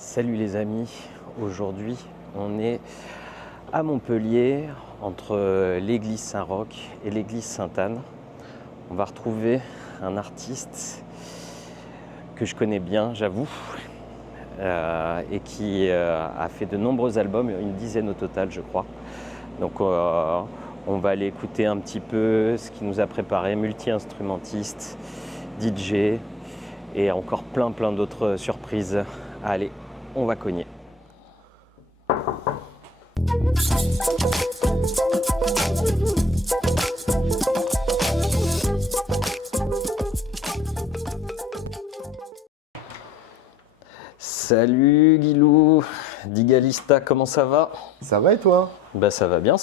Salut les amis, aujourd'hui on est à Montpellier entre l'église Saint-Roch et l'église Sainte-Anne. On va retrouver un artiste que je connais bien, j'avoue, et qui a fait de nombreux albums, une dizaine au total je crois. Donc on va aller écouter un petit peu ce qu'il nous a préparé, multi-instrumentiste, DJ et encore plein d'autres surprises. Allez, on va cogner. Salut Guilou, Digalista, comment ça va? Ça va et toi? Bah ça va bien,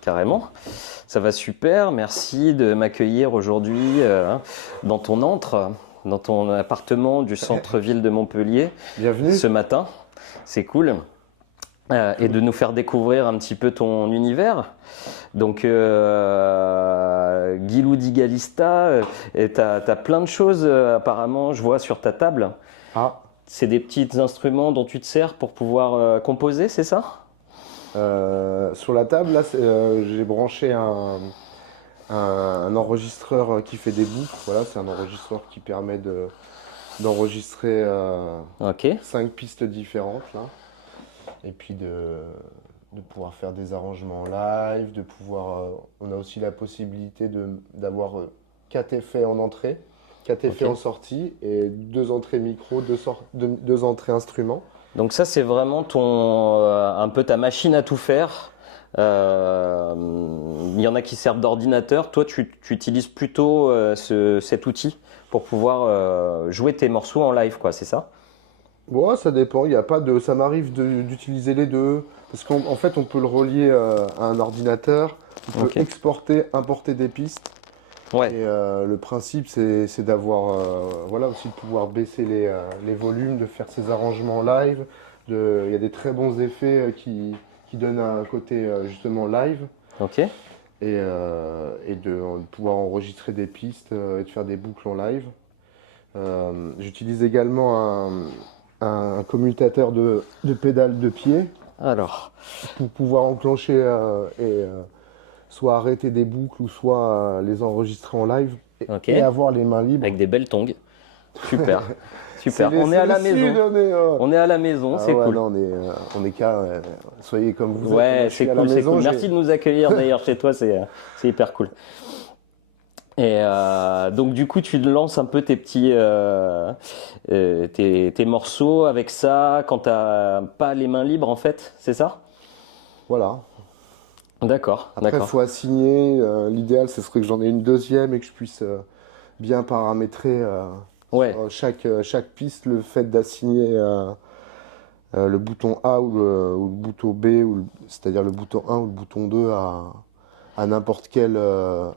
carrément. Ça va super, merci de m'accueillir aujourd'hui dans ton antre, dans ton appartement du centre-ville de Montpellier. Bienvenue. Ce matin, c'est cool. Et de nous faire découvrir un petit peu ton univers. Donc Guilou Digalista, tu as plein de choses apparemment, je vois sur ta table. Ah, C'est des petits instruments dont tu te sers pour pouvoir composer, c'est ça? sur la table, là, j'ai branché un enregistreur qui fait des boucles. Voilà, c'est un enregistreur qui permet d'enregistrer Ok. 5 pistes différentes, là. Et puis de pouvoir faire des arrangements live, de pouvoir. On a aussi la possibilité d'avoir 4 effets en entrée, 4 effets Ok. en sortie et 2 entrées micro, 2 entrées instruments. Donc ça, c'est vraiment un peu ta machine à tout faire. Il y en a qui servent d'ordinateur. Toi, tu utilises plutôt cet outil pour pouvoir jouer tes morceaux en live, quoi, c'est ça? Ouais, ça dépend. Il y a pas de. Ça m'arrive d'utiliser les deux. Parce qu'en fait, on peut le relier à un ordinateur. On peut Ok. exporter, importer des pistes. Ouais. Et le principe, c'est d'avoir. Voilà, aussi de pouvoir baisser les volumes, de faire ses arrangements live. Il y a des très bons effets qui donnent un côté justement live. Ok. Et de pouvoir enregistrer des pistes et de faire des boucles en live. J'utilise également un commutateur de pédales de pied Alors. pour pouvoir enclencher soit arrêter des boucles ou soit les enregistrer en live Ok. et avoir les mains libres. Avec des belles tongs. Super. C'est Super. les- On est c'est à la le sud, maison. On est à la maison, Ah c'est ouais, cool. non, on est qu'à. Soyez comme vous êtes. Moi, Ouais, je suis c'est à la cool, c'est maison, cool. j'ai- Merci de nous accueillir d'ailleurs chez toi, c'est hyper cool. Et donc du coup, tu lances un peu tes petits tes morceaux avec ça quand t'as pas les mains libres en fait, c'est ça? Voilà. D'accord, Après, il d'accord. faut assigner. L'idéal, ce serait que j'en ai une deuxième et que je puisse bien paramétrer Ouais, chaque piste le fait d'assigner le bouton A ou le bouton B, c'est-à-dire le bouton 1 ou le bouton 2 à n'importe quelle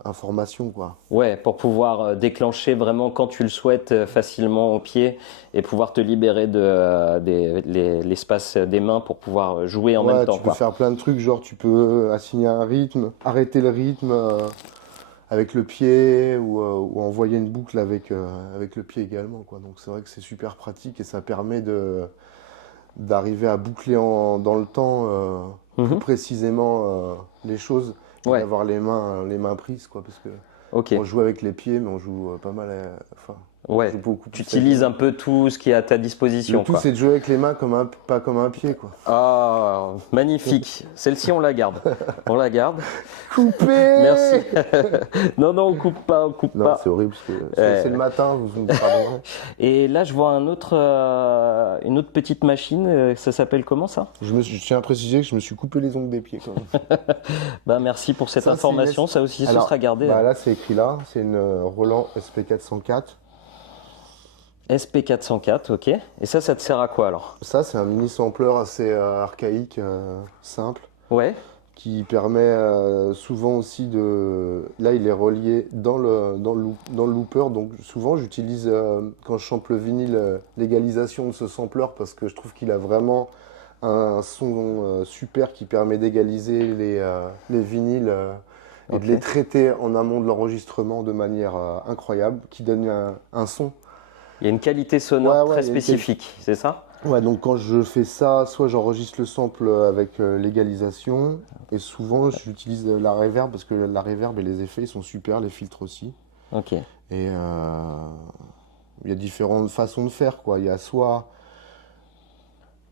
information, quoi. ouais, pour pouvoir déclencher vraiment quand tu le souhaites facilement au pied et pouvoir te libérer de l'espace des mains pour pouvoir jouer en même Ouais, temps, tu peux quoi. faire plein de trucs, genre tu peux assigner un rythme, arrêter le rythme avec le pied ou envoyer une boucle avec le pied également, quoi. Donc c'est vrai que c'est super pratique et ça permet d'arriver à boucler dans le temps plus Mhm. précisément les choses et Ouais, d'avoir les mains prises, quoi, parce que ok. on joue avec les pieds mais on joue pas mal enfin on Ouais, joue beaucoup tu plus avec les utilises mains. un peu tout ce qui est à ta Le disposition, tout quoi. c'est de jouer avec les mains pas comme un pied, quoi. Ah, magnifique. Celle-ci, on la garde. On la garde. Coupé. Merci. Non, non, on coupe pas, on coupe Non, pas. c'est horrible parce que c'est le matin, vous me pardonnerez. Et là, je vois une autre petite machine. Ça s'appelle comment ça? Je tiens à préciser que je me suis coupé les ongles des pieds quand même. Bah, merci pour cette Ça, c'est une information. S- Ça aussi, ce Alors, sera gardé. bah là, c'est écrit là, c'est une Roland SP404. SP404, ok. Et ça te sert à quoi alors? Ça, c'est un mini sampler assez archaïque, simple, Ouais, qui permet souvent aussi de. Là, il est relié dans le looper, donc souvent j'utilise quand je sample le vinyle l'égalisation de ce sampler parce que je trouve qu'il a vraiment un son super qui permet d'égaliser les vinyles et ok. de les traiter en amont de l'enregistrement de manière incroyable, qui donne un son. Il y a une qualité sonore Ouais, très il y a une spécifique, c'est ça? Ouais, donc quand je fais ça, soit j'enregistre le sample avec l'égalisation, et souvent j'utilise la reverb parce que la reverb et les effets ils sont super, les filtres aussi. Ok. Et il y a différentes façons de faire, quoi. Il y a soit.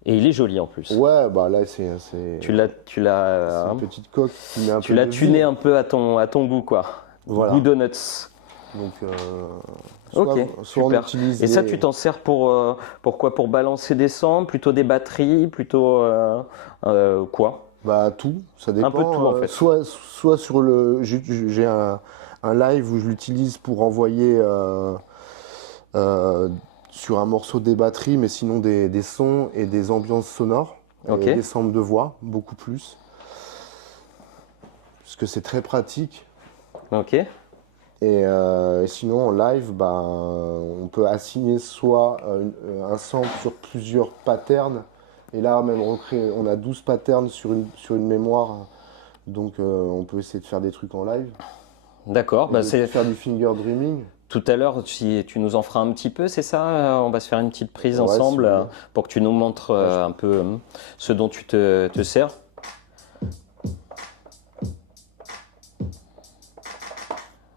Et il est joli en plus. Ouais, bah là c'est Tu l'as, une petite coque qui met un tu peu l'as de tuné vie. un peu à ton goût, quoi. Voilà. Goût donuts. Donc Ok, soit on super. utilise Et ça, les. tu t'en sers pour quoi? Pour balancer des samples, plutôt des batteries, plutôt quoi? Bah tout, ça Un peu de tout dépend. en fait. Soit sur le. J'ai un live où je l'utilise pour envoyer euh, sur un morceau des batteries, mais sinon des sons et des ambiances sonores Ok, et des samples de voix, beaucoup plus. Parce que c'est très pratique. ok, Et sinon, en live, bah, on peut assigner soit un sample sur plusieurs patterns. Et là, même, on a 12 patterns sur une mémoire. Donc, on peut essayer de faire des trucs en live. d'accord. Et Bah, de faire du finger drumming. tout à l'heure, si tu nous en feras un petit peu, c'est ça? On va se faire une petite prise Ouais, si ensemble vous voulez. pour que tu nous montres Ouais, un peu ce dont tu te sers.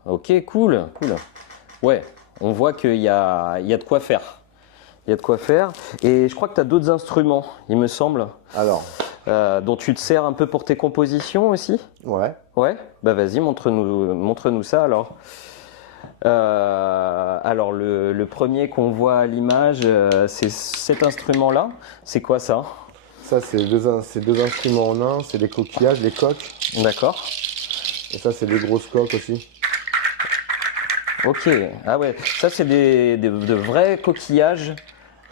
Ok, cool, cool. Ouais, on voit qu'il y a de quoi faire. Il y a de quoi faire. Et je crois que tu as d'autres instruments, il me semble, Alors, dont tu te sers un peu pour tes compositions aussi. ouais. Ouais, bah vas-y, montre-nous ça alors. Alors le premier qu'on voit à l'image, c'est cet instrument-là. C'est quoi ça? Ça, c'est deux instruments en un. C'est des coquillages, les coques. D'accord. Et ça, c'est des grosses coques aussi. Ok. Ah ouais, ça c'est de vrais coquillages.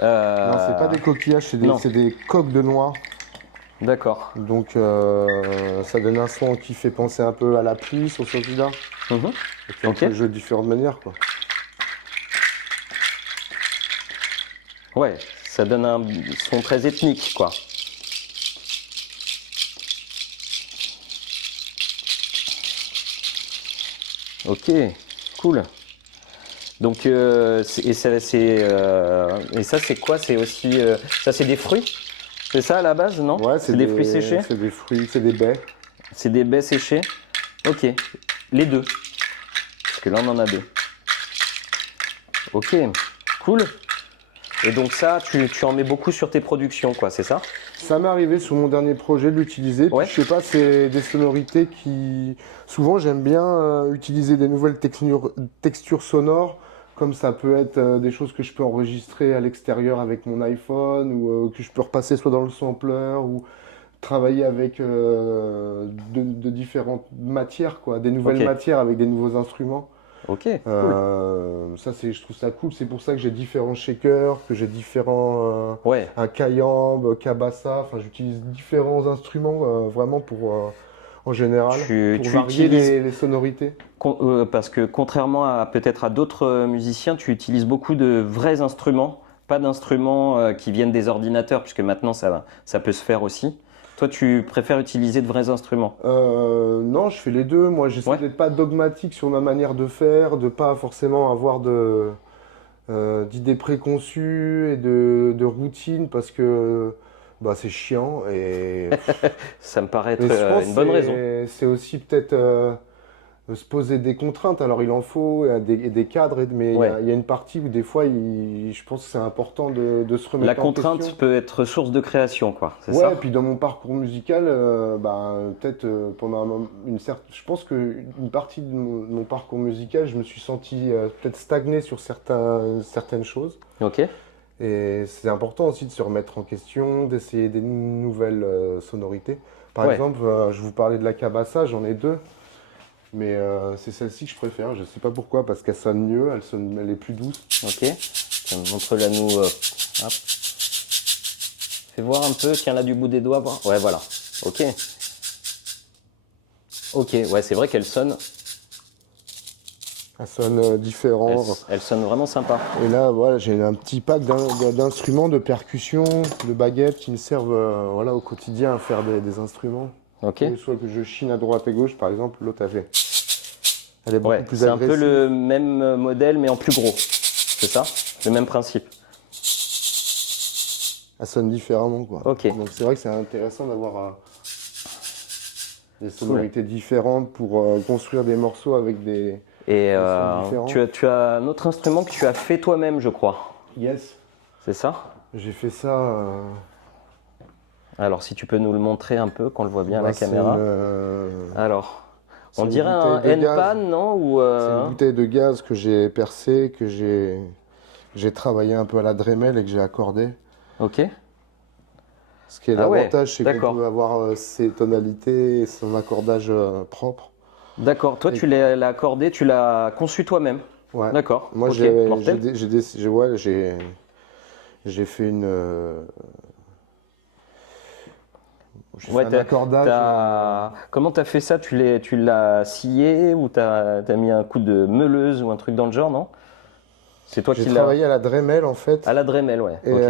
Non, c'est pas des coquillages, non. c'est des coques de noix. D'accord. Donc ça donne un son qui fait penser un peu à la pluie sur celui-là. Mhm. Et puis on Ok. peut le jouer de différentes manières, quoi. Ouais, ça donne un son très ethnique, quoi. Ok, cool. Donc, et ça, c'est quoi? C'est aussi, ça, c'est des fruits? C'est ça à la base, non? Ouais, C'est des fruits séchés? c'est des fruits, c'est des baies. C'est des baies séchées? Ok, les deux. Parce que là, on en a deux. Ok, cool. Et donc ça, tu en mets beaucoup sur tes productions, quoi, c'est ça? Ça m'est arrivé sur mon dernier projet de l'utiliser. Puis Ouais. je sais pas, c'est des sonorités qui. Souvent, j'aime bien utiliser des nouvelles textures sonores. Comme ça peut être des choses que je peux enregistrer à l'extérieur avec mon iPhone ou que je peux repasser soit dans le sampler ou travailler avec de différentes matières, quoi, des nouvelles Ok, matières avec des nouveaux instruments. ok, cool. Je trouve ça cool. C'est pour ça que j'ai différents shakers, que j'ai différents, Ouais. un kayamb, kabasa. Enfin, j'utilise différents instruments vraiment en général, pour Tu varier utilises les sonorités. Parce que contrairement à peut-être à d'autres musiciens, tu utilises beaucoup de vrais instruments, pas d'instruments qui viennent des ordinateurs, puisque maintenant ça peut se faire aussi. Toi, tu préfères utiliser de vrais instruments. Non, je fais les deux. Moi, j'essaie Ouais, d'être pas dogmatique sur ma manière de faire, de pas forcément avoir d'idées préconçues et de routine parce que bah, c'est chiant. ça me paraît Mais être je pense une que bonne raison. c'est aussi peut-être se poser des contraintes. Alors, il en faut et des cadres, mais Ouais. il y a une partie où des fois, je pense que c'est important de se La remettre en contrainte question. peut être source de création, quoi. C'est Ouais, ça? et puis dans mon parcours musical, bah, peut-être pendant je pense que une partie de mon parcours musical, je me suis senti peut-être stagné sur certaines choses. Ok. Et c'est important aussi de se remettre en question, d'essayer des nouvelles sonorités. Par Ouais. exemple, je vous parlais de la cabassa, j'en ai deux, mais c'est celle-ci que je préfère. Je sais pas pourquoi, parce qu'elle sonne mieux, elle est plus douce. Ok. Tiens, montre-la nous. Hop. Fais voir un peu. Tiens là du bout des doigts. Voir. Ouais, voilà. Ok. Ok. Ouais, c'est vrai qu'elle sonne. Elle sonne différent. Elle sonne vraiment sympa. Et là, voilà, j'ai un petit pack d'instruments, de percussions, de baguettes qui me servent voilà, au quotidien à faire des instruments. Ok. Soit que je chine à droite et gauche, par exemple, l'autre elle est beaucoup Ouais, plus c'est un peu agressive. le même modèle mais en plus gros. C'est ça? Le même principe. elles sonnent différemment, quoi. Ok. Donc c'est vrai que c'est intéressant d'avoir des sonorités différentes pour construire des morceaux avec des Et sons différents. tu as un autre instrument que tu as fait toi-même, je crois. Yes. C'est ça? J'ai fait ça. Alors, si tu peux nous le montrer un peu, qu'on le voit bien à la c'est caméra. Alors, on une dirait un bouteille de gaz. N-pan, non? Ou, C'est une bouteille de gaz que j'ai percée, que j'ai travaillé un peu à la Dremel et que j'ai accordé. Ok. Ce qui est Ah ouais, l'avantage, c'est d'accord. qu'on peut avoir ses tonalités et son accordage propre. D'accord. Toi, Et- tu l'as accordé, tu l'as conçu toi-même. Ouais. D'accord. Moi, Ok. Mortel. j'ai fait une. J'ai Ouais, fait un accordage. Comment tu as fait ça? Tu l'as scié ou tu as mis un coup de meuleuse ou un truc dans le genre, non? C'est toi J'ai qui l'as. travaillé à la Dremel en fait. À la Dremel, ouais. Et, Ok.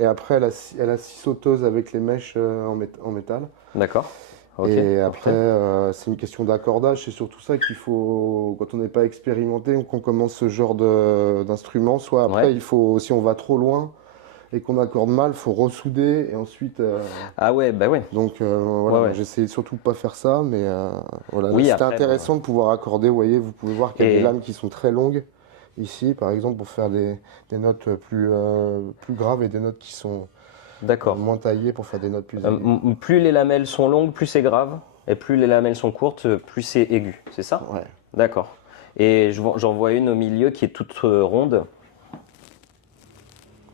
et après, elle a scie sauteuse avec les mèches en métal. D'accord. Ok. Et après, Mortel. c'est une question d'accordage. C'est surtout ça qu'il faut, quand on n'est pas expérimenté ou qu'on commence ce genre d'instrument. Soit après, Ouais. il faut, si on va trop loin et qu'on accorde mal, il faut ressouder. Et ensuite, Ah ouais, bah ouais. donc voilà, Ouais, ouais. j'essaie surtout de pas faire ça. Mais voilà, Oui, c'était après, intéressant de pouvoir accorder. Vous voyez, vous pouvez voir qu'il y a Et- des lames qui sont très longues. Ici, par exemple, pour faire des notes plus graves et des notes qui sont D'accord. moins taillées pour faire des notes plus aiguës. Plus les lamelles sont longues, plus c'est grave. Et plus les lamelles sont courtes, plus c'est aigu. C'est ça? Ouais. D'accord. Et j'en vois une au milieu qui est toute ronde.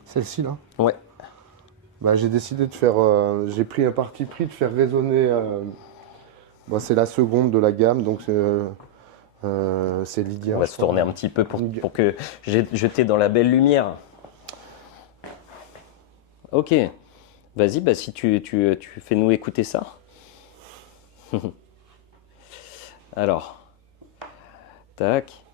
Celle-ci là. Ouais. Bah, j'ai décidé de faire. J'ai pris un parti pris de faire résonner. C'est la seconde de la gamme, donc c'est Lydia. On va je se crois. tourner un petit peu pour Lydia. que jeter dans la belle lumière. Ok. Vas-y, bah, si tu fais nous écouter ça. Alors. Tac.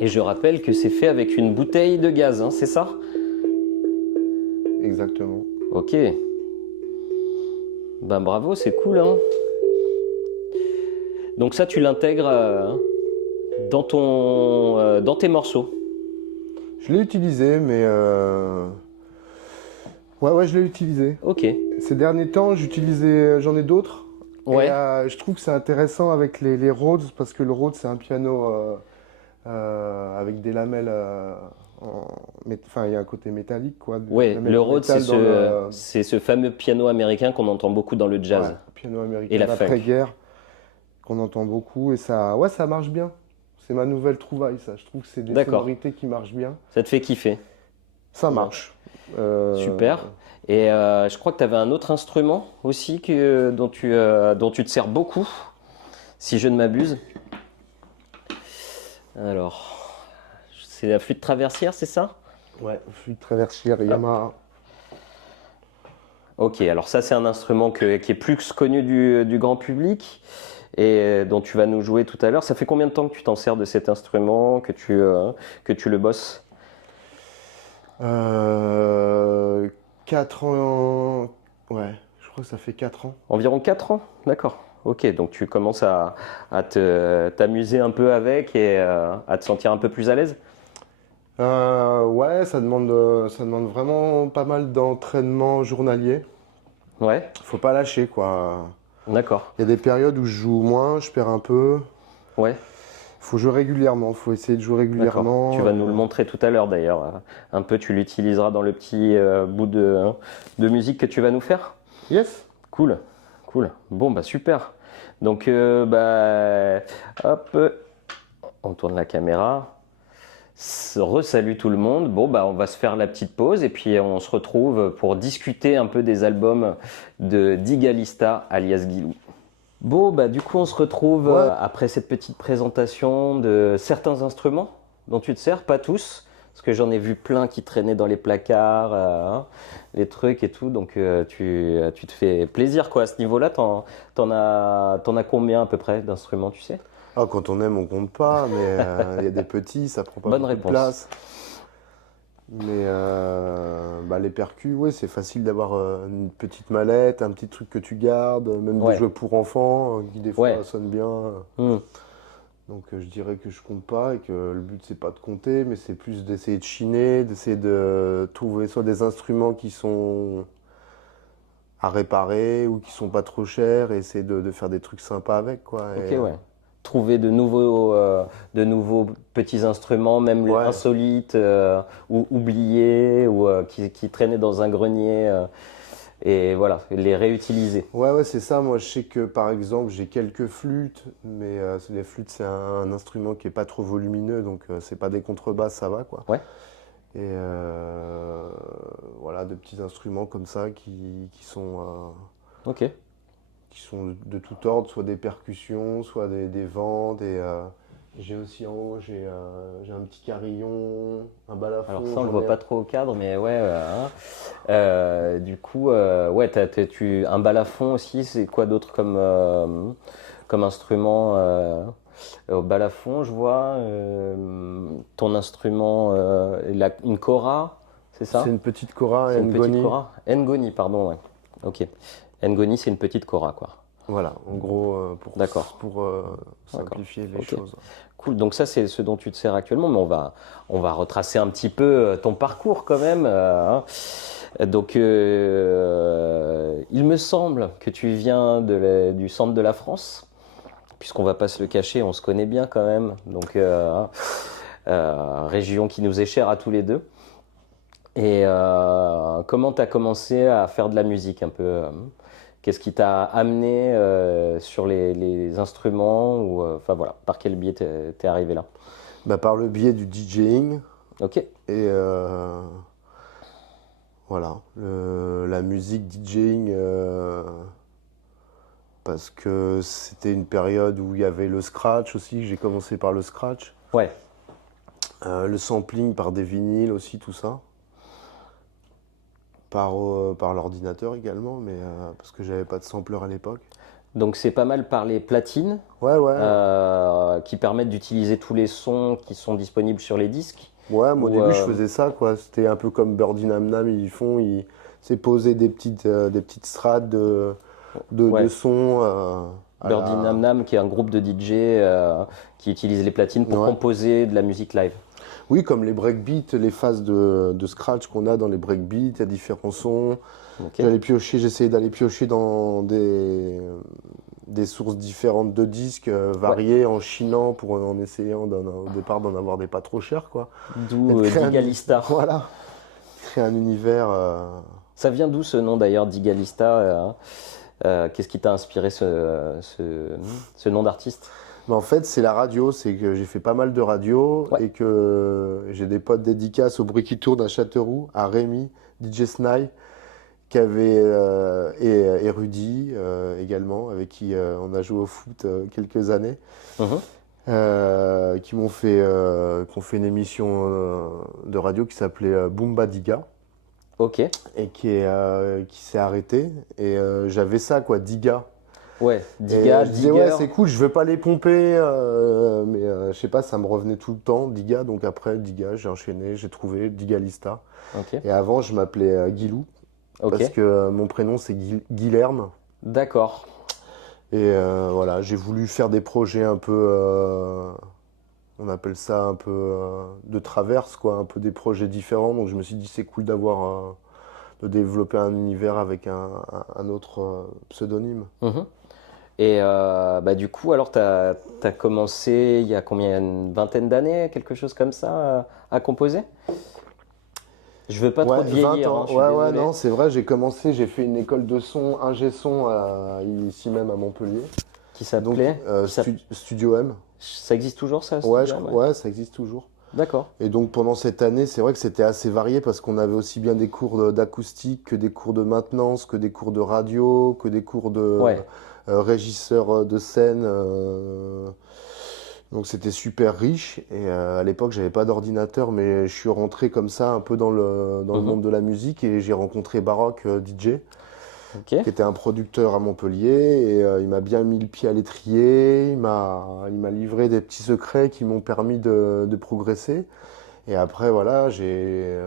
Et je rappelle que c'est fait avec une bouteille de gaz, hein, c'est ça? Exactement. Ok. Ben bravo, c'est cool, hein. Donc ça, tu l'intègres dans tes morceaux. Je l'ai utilisé, mais ouais, je l'ai utilisé. Ok. Ces derniers temps, j'en ai d'autres. Ouais. Et je trouve que c'est intéressant avec les Rhodes, parce que le Rhodes, c'est un piano avec des lamelles. Enfin, il y a un côté métallique, quoi. Ouais, Lamelles le en Rhodes, métal c'est ce fameux piano américain qu'on entend beaucoup dans le jazz. ouais, piano américain Et la d'après-guerre, qu'on entend beaucoup. Et ça, ouais, ça marche bien. C'est ma nouvelle trouvaille, ça. Je trouve que c'est des D'accord. sonorités qui marchent bien. Ça te fait kiffer. Ça marche. Super. Et je crois que tu avais un autre instrument aussi dont tu te sers beaucoup, si je ne m'abuse. Alors, c'est la flûte traversière, c'est ça? Ouais, flûte traversière Yamaha. Ok, alors ça c'est un instrument qui est plus connu du grand public et dont tu vas nous jouer tout à l'heure. Ça fait combien de temps que tu t'en sers de cet instrument, que tu le bosses? 4 ans. Ouais, je crois que ça fait 4 ans. Environ 4 ans? D'accord. Ok, donc tu commences à t'amuser un peu avec et à te sentir un peu plus à l'aise? Ouais, ça demande vraiment pas mal d'entraînement journalier. Ouais, Faut pas lâcher, quoi. d'accord. Il y a des périodes où je joue moins, je perds un peu. Ouais, Faut jouer régulièrement, faut essayer de jouer d'accord. régulièrement. Tu vas nous le montrer tout à l'heure d'ailleurs. Un peu, tu l'utiliseras dans le petit bout de musique que tu vas nous faire. Yes. Cool, cool. Bon, bah super. Donc, hop, on tourne la caméra. Resalut tout le monde. Bon, bah on va se faire la petite pause et puis on se retrouve pour discuter un peu des albums de Digalista alias Guilou. Bon, bah du coup on se retrouve après cette petite présentation de certains instruments dont tu te sers, pas tous. Parce que j'en ai vu plein qui traînaient dans les placards, hein, les trucs et tout. Donc tu te fais plaisir quoi à ce niveau-là. T'en as combien à peu près d'instruments, tu sais? Ah, quand on aime, on compte pas, mais il y a des petits, ça prend pas Bonne beaucoup de réponse. place. Mais bah, les percus, ouais, c'est facile d'avoir une petite mallette, un petit truc que tu gardes, même des Ouais, jouets pour enfants qui des ouais. fois sonnent bien. Hmm. Donc je dirais que je compte pas et que le but c'est pas de compter, mais c'est plus d'essayer de chiner, d'essayer de trouver soit des instruments qui sont à réparer ou qui sont pas trop chers et essayer de faire des trucs sympas avec quoi. Ok, ouais. Trouver de nouveaux petits instruments, même les Ouais, insolites ou oubliés ou qui traînaient dans un grenier. Et voilà, les réutiliser. ouais, c'est ça. Moi, je sais que par exemple, j'ai quelques flûtes, mais les flûtes, c'est un instrument qui est pas trop volumineux, donc c'est pas des contrebasses, ça va quoi. Ouais, Et voilà, de petits instruments comme ça ok. qui sont de tout ordre, soit des percussions, soit des vents, j'ai aussi en haut, j'ai un petit carillon, un Alors balafon, ça, on le j'en voit ai pas un. trop au cadre, mais ouais. Hein. Du coup, ouais, un balafon aussi, c'est quoi d'autre comme instrument au balafon, je vois. Ton instrument, une kora, c'est C'est ça? une petite kora C'est et une petite ngoni. kora? Ngoni, pardon, ouais. Ok. Ngoni, c'est une petite kora, quoi. Voilà, en gros, D'accord, pour d'accord. simplifier les Ok. choses. Cool, donc ça c'est ce dont tu te sers actuellement, mais on va retracer un petit peu ton parcours quand même. Hein. Donc il me semble que tu viens du centre de la France, puisqu'on va pas se le cacher, on se connaît bien quand même. Donc région qui nous est chère à tous les deux. Et comment tu as commencé à faire de la musique un peu qu'est-ce qui t'a amené sur les instruments ou enfin voilà, par quel biais t'es arrivé là? Bah, par le biais du DJing Ok, et voilà, la musique DJing parce que c'était une période où il y avait le scratch aussi, j'ai commencé par le scratch, ouais, le sampling par des vinyles aussi, tout ça, par l'ordinateur également, mais parce que j'avais pas de sampler à l'époque. donc c'est pas mal par les platines Ouais. qui permettent d'utiliser tous les sons qui sont disponibles sur les disques Ouais, moi au ou début je faisais ça quoi, c'était un peu comme Birdie Nam Nam, c'est poser des petites strates de ouais, sons à Birdie Nam la... Nam qui est un groupe de DJ qui utilise les platines pour Ouais. composer de la musique live. Oui, comme les breakbeats, les phases de scratch qu'on a dans les breakbeats, il y a différents sons. Ok, J'essayais d'aller piocher dans des sources différentes de disques, ouais, variées, en chinant en essayant au départ d'en avoir des pas trop chers, quoi. Et de d'où créer Digalista. voilà, créer un univers. Ça vient d'où ce nom d'ailleurs, Digalista qu'est-ce qui t'a inspiré ce nom d'artiste? Mais en fait, c'est la radio, c'est que j'ai fait pas mal de radio Ouais, et que j'ai des potes dédicaces au bruit qui tourne à Châteauroux, à Rémi, DJ Snai, et Rudy également, avec qui on a joué au foot quelques années, mhm, qui ont fait une émission de radio qui s'appelait Boomba Diga ok, et qui s'est arrêtée. Et j'avais ça, quoi, Diga. ouais, Et Diga, je disais, ouais, Digger, c'est cool, je veux pas les pomper, mais je sais pas, ça me revenait tout le temps, Diga. Donc après, Diga, j'ai enchaîné, j'ai trouvé Digalista. ok, Et avant, je m'appelais Guilou, ok, parce que mon prénom, c'est Guilherme. d'accord, Et voilà, j'ai voulu faire des projets un peu, on appelle ça un peu de traverse, quoi, un peu des projets différents. Donc je me suis dit, c'est cool de développer un univers avec un autre pseudonyme. mhm. Et bah, du coup, alors, t'as commencé il y a combien? Une vingtaine d'années, quelque chose comme ça, à composer? Je veux pas trop Ouais, te 20 vieillir, hein, ans. je suis Ouais, désolé. non, c'est vrai, j'ai fait une école de son, ingé son, ici même à Montpellier. Qui Donc, s'appelait? Studio M. Ça existe toujours, ça, Ouais, Studio M, ouais. ouais, ça existe toujours. D'accord. Et donc, pendant cette année, c'est vrai que c'était assez varié parce qu'on avait aussi bien des cours d'acoustique que des cours de maintenance, que des cours de radio, que des cours de Ouais. régisseur de scène. Donc c'était super riche et à l'époque j'avais pas d'ordinateur mais je suis rentré comme ça un peu dans le Mhm. monde de la musique et j'ai rencontré Baroque DJ Ok. qui était un producteur à Montpellier et il m'a bien mis le pied à l'étrier, il m'a livré des petits secrets qui m'ont permis de progresser et après voilà j'ai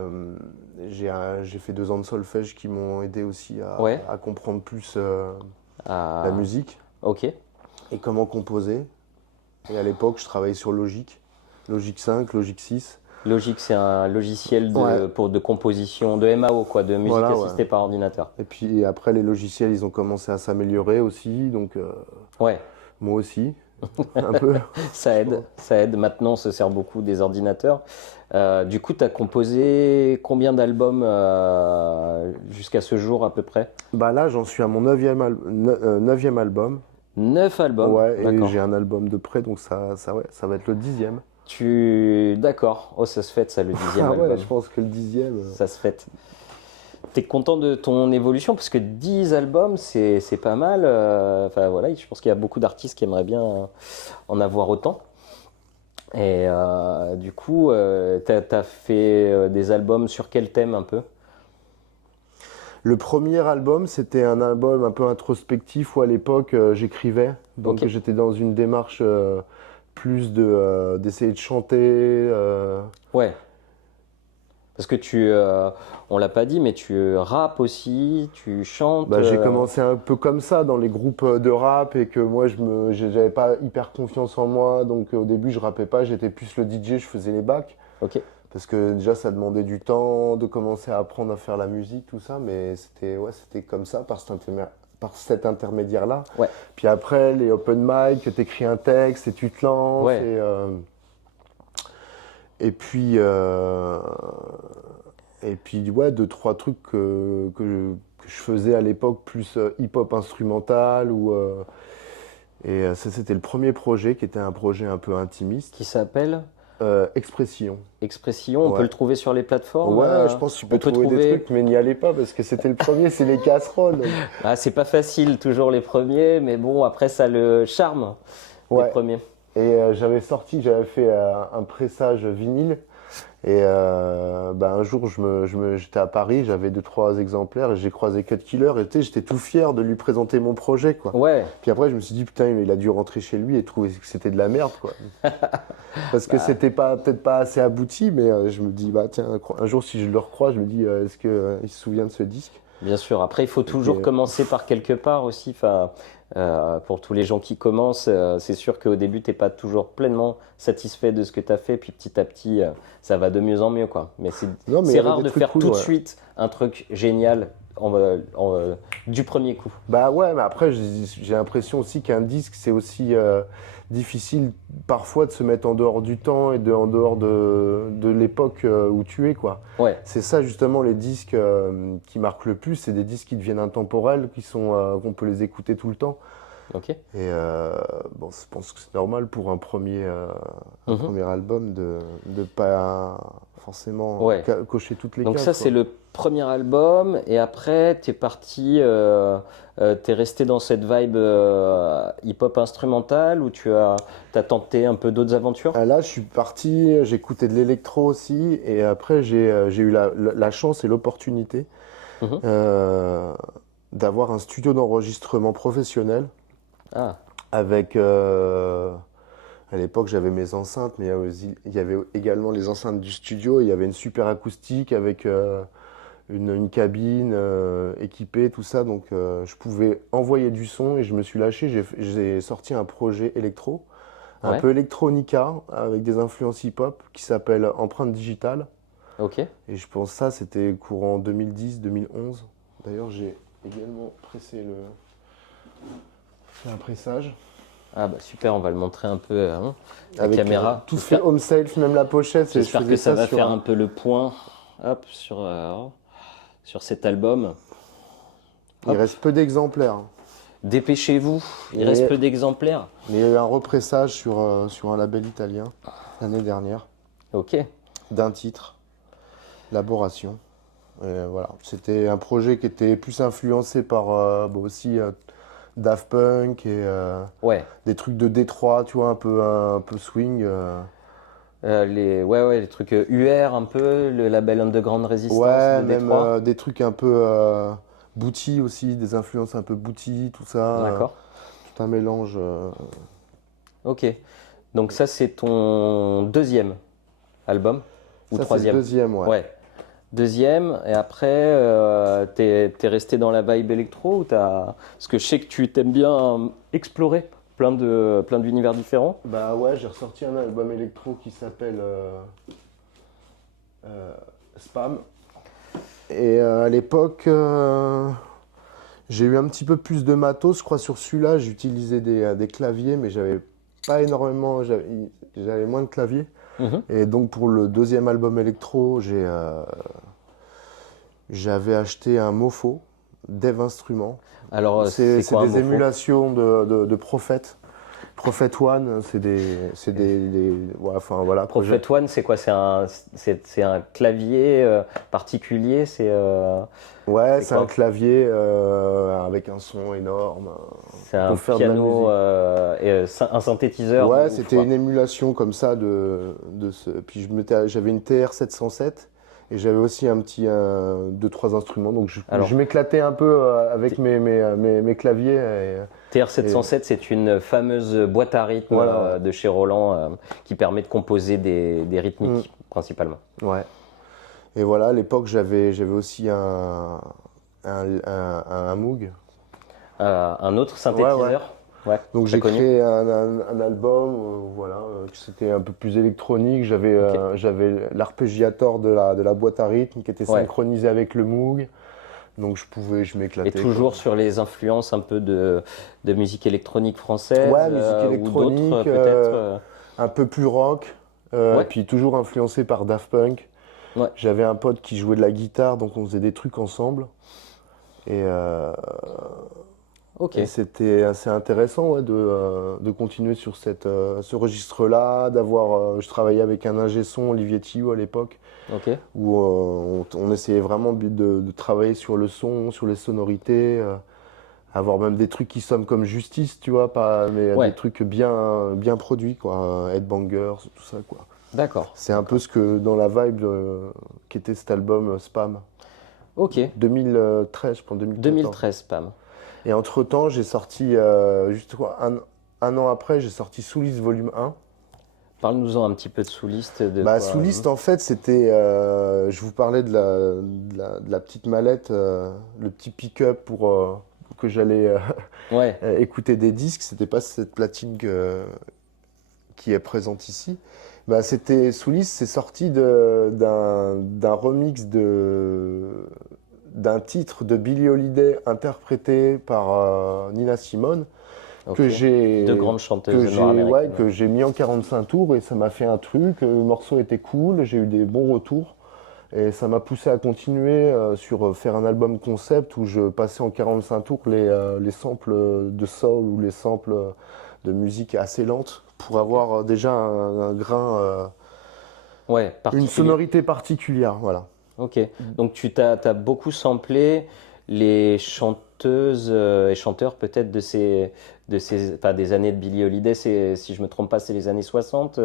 fait 2 ans de solfège qui m'ont aidé aussi Ouais. à comprendre plus la Ah, musique ok. et comment composer. Et à l'époque, je travaillais sur Logic, Logic 5, Logic 6. Logic, c'est un logiciel Ouais, de composition, de MAO, quoi, de musique voilà, ouais. assistée par ordinateur. Et puis après, les logiciels, ils ont commencé à s'améliorer aussi, donc Ouais, moi aussi, un peu, ça je aide, pense. ça aide. Maintenant, on se sert beaucoup des ordinateurs. Du coup, tu as composé combien d'albums jusqu'à ce jour à peu près? Bah là, j'en suis à mon neuvième album. 9 albums, Ouais, et j'ai d'accord. un album de près, donc ouais, ça va être le 10e. D'accord. Oh, ça se fête, ça, le dixième Ah ouais, album. je pense que le 10e. Ça se fête. T'es content de ton évolution parce que 10 albums, c'est pas mal. Enfin voilà, je pense qu'il y a beaucoup d'artistes qui aimeraient bien en avoir autant. Et du coup, t'as fait des albums sur quel thème un peu? Le premier album, c'était un album un peu introspectif où à l'époque j'écrivais. Ok. Donc j'étais dans une démarche plus d'essayer de chanter. Ouais. Parce que on l'a pas dit, mais tu rappes aussi, tu chantes. Bah, j'ai commencé un peu comme ça dans les groupes de rap et que moi j'avais pas hyper confiance en moi. Donc au début je rappais pas, j'étais plus le DJ, je faisais les bacs. Ok. Parce que déjà ça demandait du temps de commencer à apprendre à faire la musique, tout ça. Mais c'était comme ça par cet intermédiaire-là. Ouais. Puis après, les open mic, t'écris un texte et tu te lances. Ouais. Et puis, ouais, 2, 3 trucs que je faisais à l'époque, plus hip-hop instrumental. Ça, c'était le premier projet qui était un projet un peu intimiste. Qui s'appelle Expression. Expression. On peut Ouais. le trouver sur les plateformes. Ouais, je pense que tu On peux peut trouver des trouver. trucs, mais n'y allez pas parce que c'était le premier, c'est les casseroles. Ah, c'est pas facile toujours les premiers, mais bon, après ça a le charme des Ouais. premiers. Et j'avais fait un pressage vinyle. Et bah, un jour, j'étais à Paris, j'avais 2, 3 exemplaires et j'ai croisé Cut Killer et tu sais, j'étais tout fier de lui présenter mon projet, quoi. Ouais, Puis après, je me suis dit, putain, il a dû rentrer chez lui et trouver que c'était de la merde, quoi. Parce que bah, c'était peut-être pas assez abouti, mais je me dis, bah tiens, un jour, si je le recroise, je me dis, est-ce qu'il se souvient de ce disque? bien sûr. Après, il faut Et puis, toujours commencer par quelque part aussi. Enfin, pour tous les gens qui commencent, c'est sûr qu'au début, t'es pas toujours pleinement satisfait de ce que tu as fait, puis petit à petit, ça va de mieux en mieux, quoi. Mais non, mais il y c'est avait rare des de trucs faire cool, tout de ouais. suite un truc génial du premier coup. Bah ouais, mais après, j'ai l'impression aussi qu'un disque, c'est aussi difficile parfois de se mettre en dehors du temps et en dehors de l'époque où tu es, quoi. Ouais, C'est ça, justement, les disques qui marquent le plus, c'est des disques qui deviennent intemporels, qu'on peut les écouter tout le temps. ok. Et bon, je pense que c'est normal pour un Mhm. premier album de pas forcément Ouais. cocher toutes les Donc cases, ça, quoi. c'est le premier album, et après, t'es parti, t'es resté dans cette vibe hip-hop instrumentale, ou t'as tenté un peu d'autres aventures? Ah, là, je suis parti, j'écoutais de l'électro aussi, et après, j'ai eu la chance et l'opportunité Mhm. euh, d'avoir un studio d'enregistrement professionnel Ah, avec, à l'époque, j'avais mes enceintes, mais il y avait également les enceintes du studio, et il y avait une super acoustique avec une cabine équipée, tout ça, donc je pouvais envoyer du son, et je me suis lâché, j'ai sorti un projet électro, un ouais, peu electronica, avec des influences hip-hop, qui s'appelle Empreinte Digitale. ok. Et je pense que ça, c'était courant 2010-2011. D'ailleurs, j'ai également fait un pressage. Ah bah super, on va le montrer un peu la Avec caméra. tout fait home safe, même la pochette. Je J'espère que faisais ça ça va sur faire un. un peu le point, hop, sur cet album. Il Hop, reste peu d'exemplaires, hein. dépêchez-vous, il reste Mais, peu d'exemplaires. mais il y a eu un repressage sur un label italien l'année dernière, Ok, d'un titre, Laboration. Et voilà. C'était un projet qui était plus influencé par aussi Daft Punk et Ouais. des trucs de Détroit, tu vois, un peu swing. Les trucs UR un peu, le label Underground Resistance Ouais, de même Détroit. des trucs un peu booty aussi, des influences un peu booty, tout ça, D'accord. tout un mélange. Ok. Donc ça, c'est ton deuxième album ou Ça, c'est le troisième? deuxième, ouais. Ouais. Deuxième, et après, t'es resté dans la vibe électro ou t'as... Parce que je sais que tu t'aimes bien explorer plein d'univers différents. Bah ouais, j'ai ressorti un album électro qui s'appelle Spam. Et à l'époque, j'ai eu un petit peu plus de matos. Je crois sur celui-là, j'utilisais des claviers, mais j'avais pas énormément, j'avais moins de claviers. Mhm. Et donc pour le deuxième album électro, j'avais acheté un Mofo, Dev Instruments. Alors, c'est C'est quoi un des mofo? émulations de Prophet. Prophet One, ouais, enfin voilà quoi. Prophet One, c'est quoi? C'est un clavier particulier? Ouais, C'est c'est un quoi? clavier avec un son énorme C'est un pour faire de la piano, musique. un synthétiseur de Ouais, ouf, c'était une quoi. émulation comme ça de ce. Puis j'avais une TR-707 et j'avais aussi deux, trois instruments. Donc je Alors, m'éclatais un peu avec T- mes claviers. Et TR-707, c'est une fameuse boîte à rythme voilà, ouais. de chez Roland qui permet de composer des Mm, rythmiques, principalement. ouais. Et voilà, à l'époque, j'avais aussi un Moog. Un autre Ouais, ouais. synthétiseur, ouais, Donc très j'ai connu. créé un album, voilà, c'était un peu plus électronique. Ok, J'avais l'arpégiator de la boîte à rythme qui était ouais. synchronisé avec le Moog. Donc je Et m'éclatais quoi. toujours sur les influences un peu de musique électronique française Ouais, musique ou d'autres électronique, peut-être. un peu plus rock, Ouais, puis toujours influencé par Daft Punk. ouais, J'avais un pote qui jouait de la guitare, donc on faisait des trucs ensemble. Et, euh, ok. et c'était assez intéressant ouais, de continuer sur ce registre-là, je travaillais avec un ingé son, Olivier Thillot à l'époque, Ok. où on essayait vraiment de travailler sur le son, sur les sonorités, avoir même des trucs qui sonnent comme Justice, tu vois, pas, mais des Ouais. trucs bien produits, quoi, Headbangers, tout ça, quoi. D'accord. C'est un peu D'accord. ce que, dans la vibe qu'était cet album Spam. Ok. 2013, je pense, 2014. 2013, Pam. Et entre-temps, j'ai sorti, juste quoi, un an après, j'ai sorti Soulist Volume 1. Parle-nous-en un petit peu de sous-liste de Bah, quoi. Soulist, en fait, c'était. Je vous parlais de la petite mallette, le petit pick-up pour que j'allais Ouais. écouter des disques. C'était pas cette platine qui est présente ici. Bah, Soulist, c'est sorti d'un remix d'un titre de Billie Holiday interprété par Nina Simone Ok. Deux grandes chanteuses noires ouais, américaines. que j'ai mis en 45 tours et ça m'a fait un truc. Le morceau était cool, j'ai eu des bons retours et ça m'a poussé à continuer sur faire un album concept où je passais en 45 tours les samples de soul ou les samples de musique assez lente pour Ok. avoir déjà un grain, Ouais, une particulier. sonorité particulière. Voilà. Ok. Donc t'as beaucoup samplé les chanteuses et chanteurs peut-être enfin, des années de Billie Holiday. Si je me trompe pas, c'est les années 60,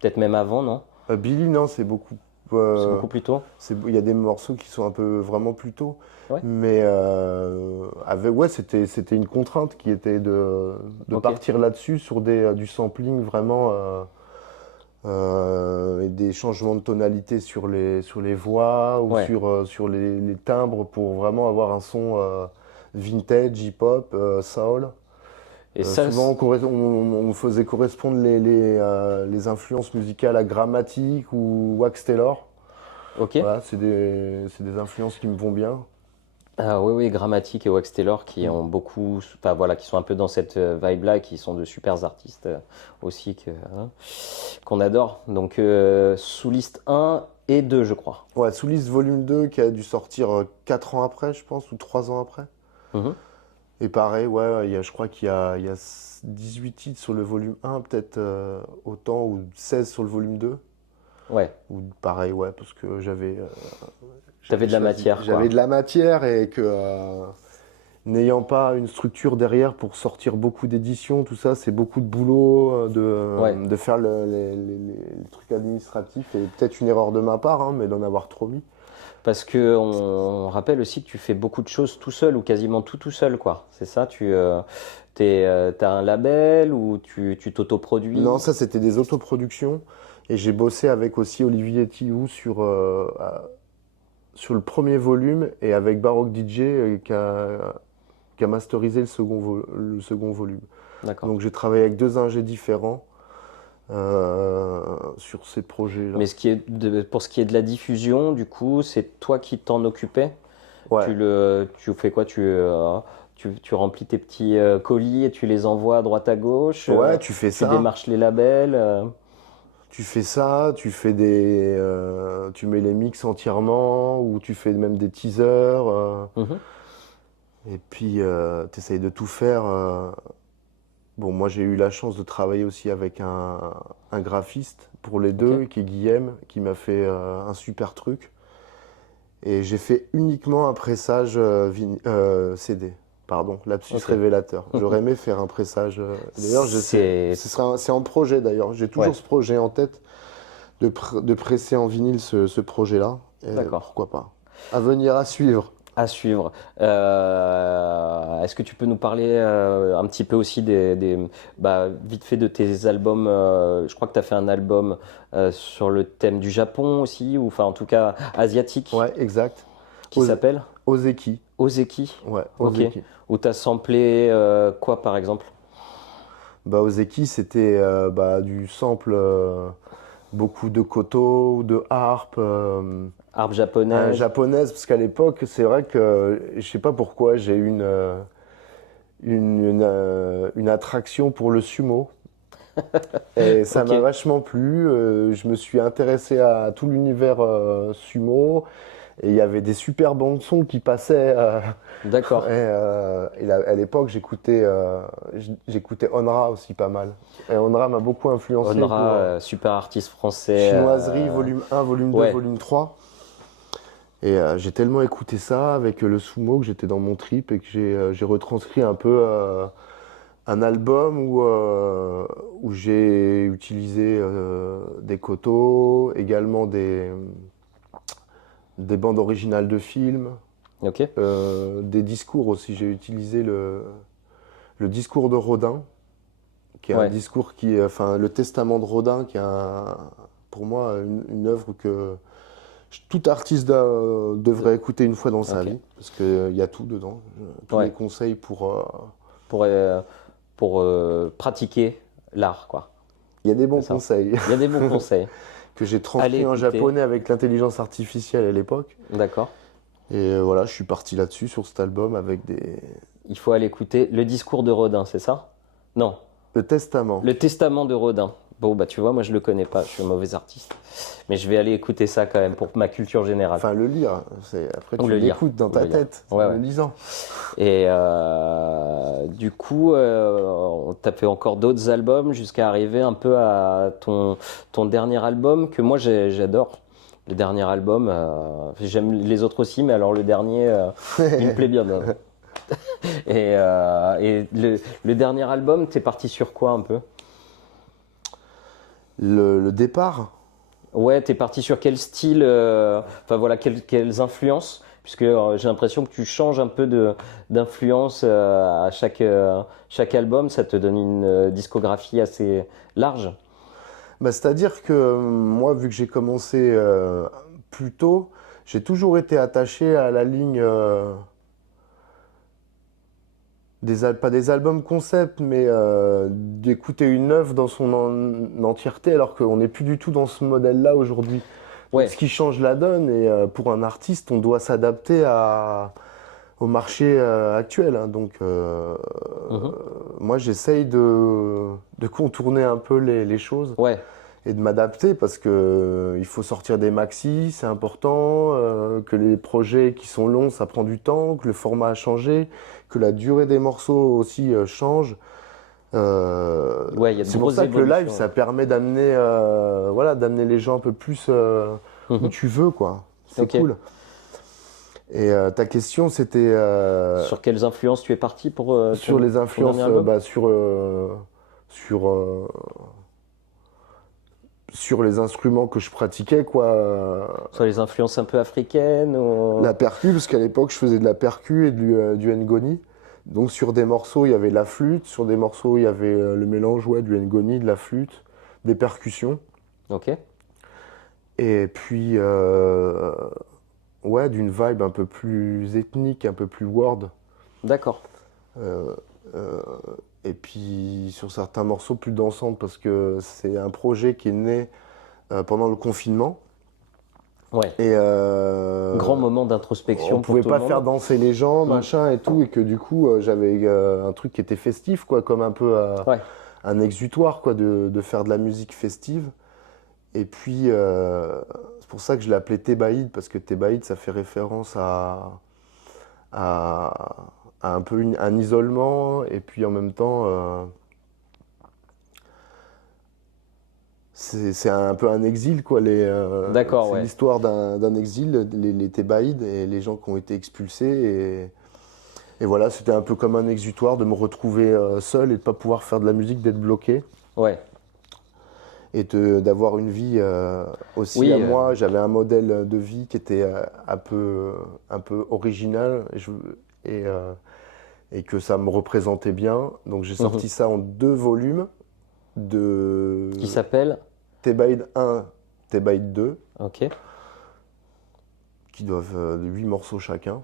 peut-être même avant, non? Billy, non, c'est beaucoup. C'est euh, beaucoup plus tôt. il y a des morceaux qui sont un peu vraiment plus tôt. Ouais. Mais ouais, c'était une contrainte qui était de Ok. partir là-dessus sur du sampling vraiment et des changements de tonalité sur les voix ou Ouais. sur les timbres pour vraiment avoir un son vintage, hip-hop, soul. Et ça, Souvent, on faisait correspondre les influences musicales à Grammatic ou Wax Taylor. ok. Voilà, c'est des influences qui me vont bien. Ah oui, oui, Grammatic et Wax Taylor qui Mm. ont beaucoup, enfin voilà, qui sont un peu dans cette vibe-là, et qui sont de super artistes aussi qu'on adore. Donc sous liste 1 et 2, je crois. Ouais, Soulist Volume 2 qui a dû sortir 4 ans après, je pense, ou 3 ans après. Mhm. Et pareil, ouais, je crois il y a 18 titres sur le volume 1, peut-être autant, ou 16 sur le volume 2. Ouais, Ou pareil, ouais, parce que t'avais de la matière, j'avais quoi. de la matière n'ayant pas une structure derrière pour sortir beaucoup d'éditions, tout ça, c'est beaucoup de boulot Ouais. de faire les trucs administratifs et peut-être une erreur de ma part, hein, mais d'en avoir trop mis. Parce que on rappelle aussi que tu fais beaucoup de choses tout seul ou quasiment tout seul, quoi. C'est ça, t'as un label ou tu t'autoproduis? Non, ça c'était des autoproductions et j'ai bossé avec aussi Olivier Thioux sur le premier volume et avec Baroque DJ qui a masterisé le second volume. D'accord. Donc j'ai travaillé avec 2 ingés différents sur ces projets-là. Mais pour ce qui est de la diffusion, du coup, c'est toi qui t'en occupais? Ouais. Tu fais quoi? Tu remplis tes petits colis et tu les envoies à droite à gauche? Ouais, tu fais Tu ça. démarches les labels? Tu fais ça, tu mets les mix entièrement ou tu fais même des teasers. Mhm. Et puis tu essayes de tout faire. Bon, moi j'ai eu la chance de travailler aussi avec un graphiste pour les deux, Ok. qui est Guillaume, qui m'a fait un super truc. Et j'ai fait uniquement un pressage CD. Pardon, lapsus Ok. révélateur. J'aurais aimé faire un pressage. D'ailleurs, C'est- c'est en projet d'ailleurs. J'ai toujours Ouais. ce projet en tête de presser en vinyle ce projet-là. Et D'accord. pourquoi pas. À venir, à suivre. À suivre. Est-ce que tu peux nous parler un petit peu aussi vite fait de tes albums? Je crois que tu as fait un album sur le thème du Japon aussi, ou enfin en tout cas asiatique, Ouais, exact. qui s'appelle Ozeki. Ozeki. Ouais, Ok. Ozeki. Où tu as samplé quoi par exemple? Bah, Ozeki, c'était du sample, beaucoup de koto, de harpe. Harpe japonaise. Japonaise, parce qu'à l'époque, c'est vrai que je sais pas pourquoi, j'ai eu une attraction pour le sumo. Et ça Ok. m'a vachement plu. Je me suis intéressé à tout l'univers sumo. Et il y avait des super bandes son qui passaient. D'accord. À l'époque, j'écoutais Onra aussi pas mal. Et Onra m'a beaucoup influencé pour Onra, super artiste français. Chinoiserie, volume 1, volume 2, ouais. volume 3. Et j'ai tellement écouté ça avec le sumo que j'étais dans mon trip et que j'ai retranscrit un peu un album où j'ai utilisé des kotos, également des bandes originales de films, Ok. des discours aussi. J'ai utilisé le discours de Rodin, qui est un Ouais. discours enfin, le testament de Rodin, qui est pour moi une œuvre que tout artiste devrait écouter une fois dans sa Ok. vie, parce qu'il y a tout dedans, tous Ouais. les conseils Pour, pratiquer l'art, quoi. Il y a des bons C'est ça. conseils Il y a des bons conseils. que j'ai Allez transmis en écouter. japonais avec l'intelligence artificielle à l'époque. D'accord. Et voilà, je suis parti là-dessus, sur cet album, avec Il faut aller écouter le discours de Rodin, c'est ça? Non, le testament. le testament de Rodin. Bon, bah tu vois, moi je le connais pas, je suis un mauvais artiste. Mais je vais aller écouter ça quand même pour ma culture générale. Enfin, le lire. Après, Ou tu le lire. l'écoutes dans Ou ta le lire. tête, Ouais, en ouais. le lisant. Et du coup, t'as fait encore d'autres albums jusqu'à arriver un peu à ton dernier album que moi j'adore. Le dernier album, j'aime les autres aussi, mais alors le dernier, il me plaît bien. Et le dernier album, t'es parti sur quoi un peu? Le départ, Ouais, t'es parti sur quel style, enfin voilà, quelles influences? Puisque j'ai l'impression que tu changes un peu d'influence à chaque album, ça te donne une discographie assez large. c'est-à-dire que moi, vu que j'ai commencé plus tôt, j'ai toujours été attaché à la ligne pas des albums concept, mais d'écouter une œuvre dans son entièreté, alors qu'on n'est plus du tout dans ce modèle-là aujourd'hui. Donc, Ouais, ce qui change la donne, et pour un artiste, on doit s'adapter au marché actuel, hein. Donc, mhm. moi, j'essaye de contourner un peu les choses Ouais, et de m'adapter parce que il faut sortir des maxis, c'est important, que les projets qui sont longs, ça prend du temps, que le format a changé, que la durée des morceaux aussi change. ouais, il y a de C'est pour grosses ça que le live, évolutions. ça permet d'amener d'amener les gens un peu plus où Mhm. tu veux, quoi. C'est Ok. cool. Et ta question, c'était Sur quelles influences tu es parti pour sur les ton influences, dernier album? sur, sur les instruments que je pratiquais, quoi. Sur les influences un peu africaines ou... La percu, parce qu'à l'époque, je faisais de la percu et du ngoni. Donc sur des morceaux, il y avait la flûte, sur des morceaux, il y avait le mélange du ngoni, de la flûte, des percussions. Ok, Et puis, d'une vibe un peu plus ethnique, un peu plus world. d'accord. Euh, euh, et puis sur certains morceaux plus dansantes, parce que c'est un projet qui est né pendant le confinement. Ouais, Et grand moment on d'introspection pour pouvait tout le pas faire monde. danser les gens, Mm. machin et tout, et que du coup j'avais un truc qui était festif, quoi, comme un peu Ouais, un exutoire, quoi, de faire de la musique festive. Et puis c'est pour ça que je l'ai appelé Thébaïde, parce que Thébaïde ça fait référence à, à un peu un isolement, et puis en même temps c'est un peu un exil, quoi. d'accord, C'est ouais. l'histoire d'un exil, les Thébaïdes et les gens qui ont été expulsés. Et voilà, c'était un peu comme un exutoire de me retrouver seul et de pas pouvoir faire de la musique, d'être bloqué Ouais, et d'avoir une vie aussi à oui, moi. J'avais un modèle de vie qui était un peu original et, euh, et que ça me représentait bien. Donc j'ai mhm. sorti ça en 2 volumes Qui de s'appelle? Thébaïde 1, Thébaïde 2, Ok, qui doivent 8 morceaux chacun.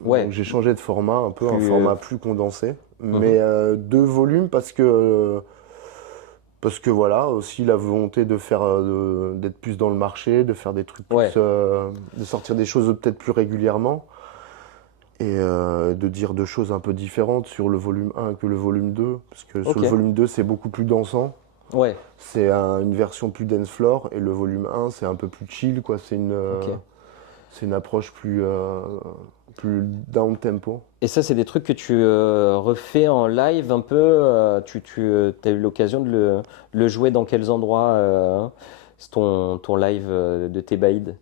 Donc ouais, j'ai changé de format, un peu un plus... format plus condensé. mhm. Mais 2 volumes parce que voilà, aussi la volonté de faire d'être plus dans le marché, de faire des trucs plus, Ouais, de sortir des choses peut-être plus régulièrement et de dire 2 choses un peu différentes sur le volume 1 que le volume 2, parce que sur ok, le volume 2 c'est beaucoup plus dansant, ouais, c'est une version plus dance floor, et le volume 1 c'est un peu plus chill, quoi, ok. c'est une approche plus down tempo. Et ça, c'est des trucs que tu refais en live un peu. Tu as eu l'occasion de le jouer dans quels endroits c'est ton live de Thébaïde?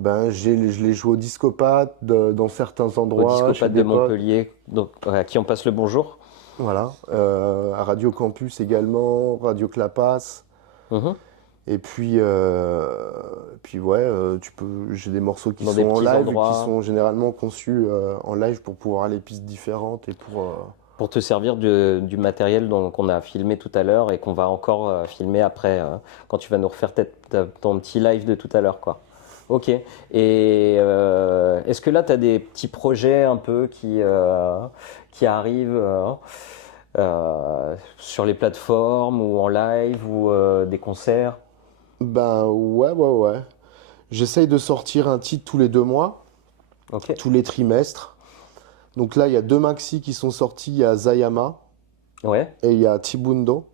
Ben, je l'ai joué au Discopathe, dans certains Au endroits, chez Discopathe de des potes. Montpellier, donc, à qui on passe le bonjour. Voilà, à Radio Campus également, Radio Clapas. Mhm. Et puis ouais, j'ai des morceaux qui Dans des sont en petits live et qui endroits. sont généralement conçus en live pour pouvoir aller pistes différentes et Pour te servir du matériel qu'on a filmé tout à l'heure et qu'on va encore filmer après quand tu vas nous refaire ton petit live de tout à l'heure, quoi. Ok. Et est-ce que là, tu as des petits projets un peu qui arrivent sur les plateformes ou en live ou des concerts? Ben ouais, ouais, ouais. J'essaye de sortir un titre tous les 2 mois, Ok. tous les trimestres. Donc là, il y a 2 maxi qui sont sortis, il y a Zayama Ouais. et il y a Tibundo.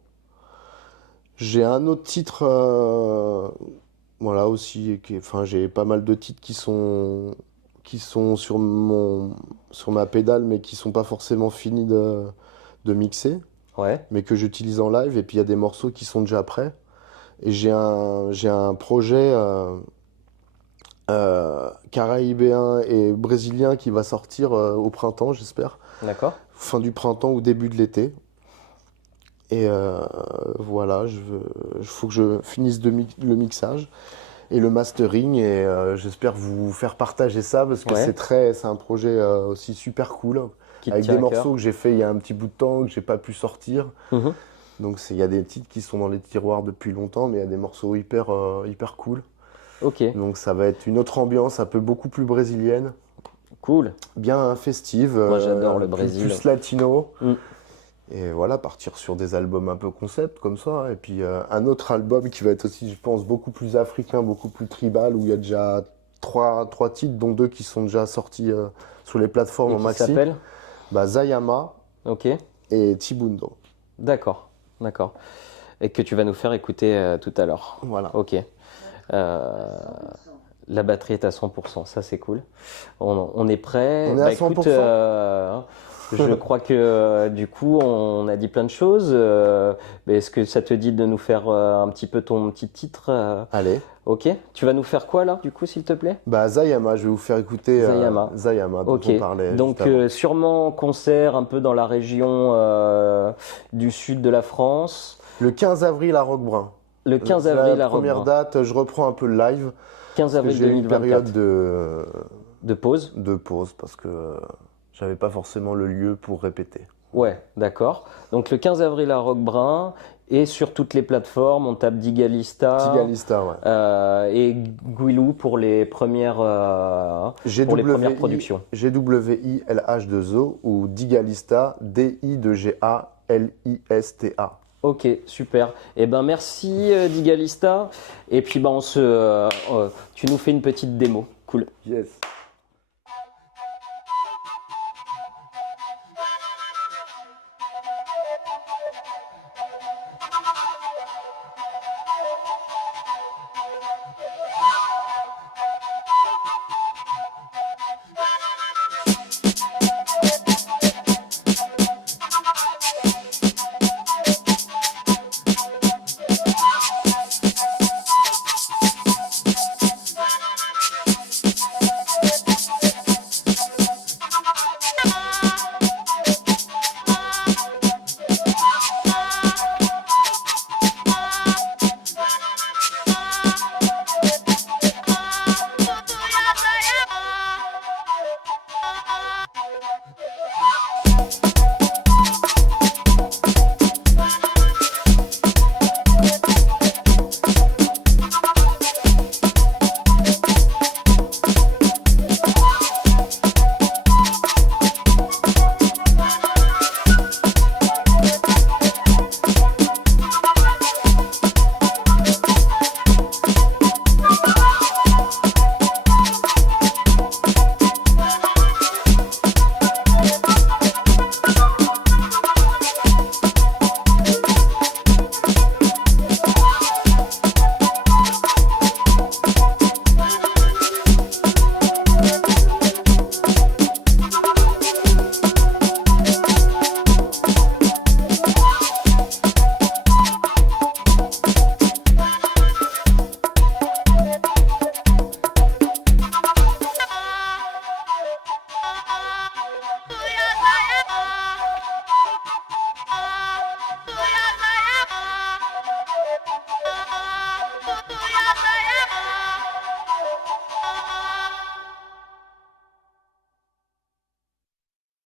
J'ai un autre titre, voilà aussi, enfin j'ai pas mal de titres qui sont sur ma pédale, mais qui sont pas forcément finis de mixer, Ouais. mais que j'utilise en live. Et puis il y a des morceaux qui sont déjà prêts. Et j'ai un projet caraïbéen et brésilien qui va sortir au printemps, j'espère, D'accord. fin du printemps ou début de l'été. Et voilà, il faut que je finisse le mixage et le mastering, et j'espère vous faire partager ça, parce que Ouais. c'est un projet aussi super cool, Qui te avec tient des à morceaux cœur. que j'ai fait il y a un petit bout de temps que j'ai pas pu sortir. Mhm. Donc il y a des titres qui sont dans les tiroirs depuis longtemps, mais il y a des morceaux hyper cool. Ok. Donc ça va être une autre ambiance, un peu beaucoup plus brésilienne, Cool. bien festive, Moi, j'adore le plus, Brésil. plus latino. Mm. Et voilà, partir sur des albums un peu concept comme ça. Et puis un autre album qui va être aussi, je pense, beaucoup plus africain, beaucoup plus tribal, où il y a déjà trois titres, dont 2 qui sont déjà sortis sur les plateformes Et en qui maxi. s'appelle? Bah, Zayama Ok. et Tibundo. D'accord. D'accord. Et que tu vas nous faire écouter tout à l'heure. Voilà. Ok. Euh, la batterie est à 100%, ça c'est cool. On est prêt. On est Bah à écoute, 100%. Je crois que du coup, on a dit plein de choses. Mais est-ce que ça te dit de nous faire un petit peu ton petit titre Allez. Ok. Tu vas nous faire quoi là, du coup, s'il te plaît? Bah, Zayama, je vais vous faire écouter Zayama, dont Ok. on parlait Donc, juste avant. sûrement concert un peu dans la région du sud de la France. Le 15 avril à Roquebrun. Le 15 C'est avril la à première Roquebrun. date, je reprends un peu le live. 15 Parce que avril j'ai eu une 2024. période De pause. de pause parce que j'avais pas forcément le lieu pour répéter. Ouais, d'accord. Donc le 15 avril à Roquebrun et sur toutes les plateformes, on tape Digalista Tigalista, ouais. et Guilou pour les premières productions. GWILH2O ou Digalista, DIGALISTA. Ok, super. Eh ben merci Digalista. Et puis ben tu nous fais une petite démo. Cool. Yes.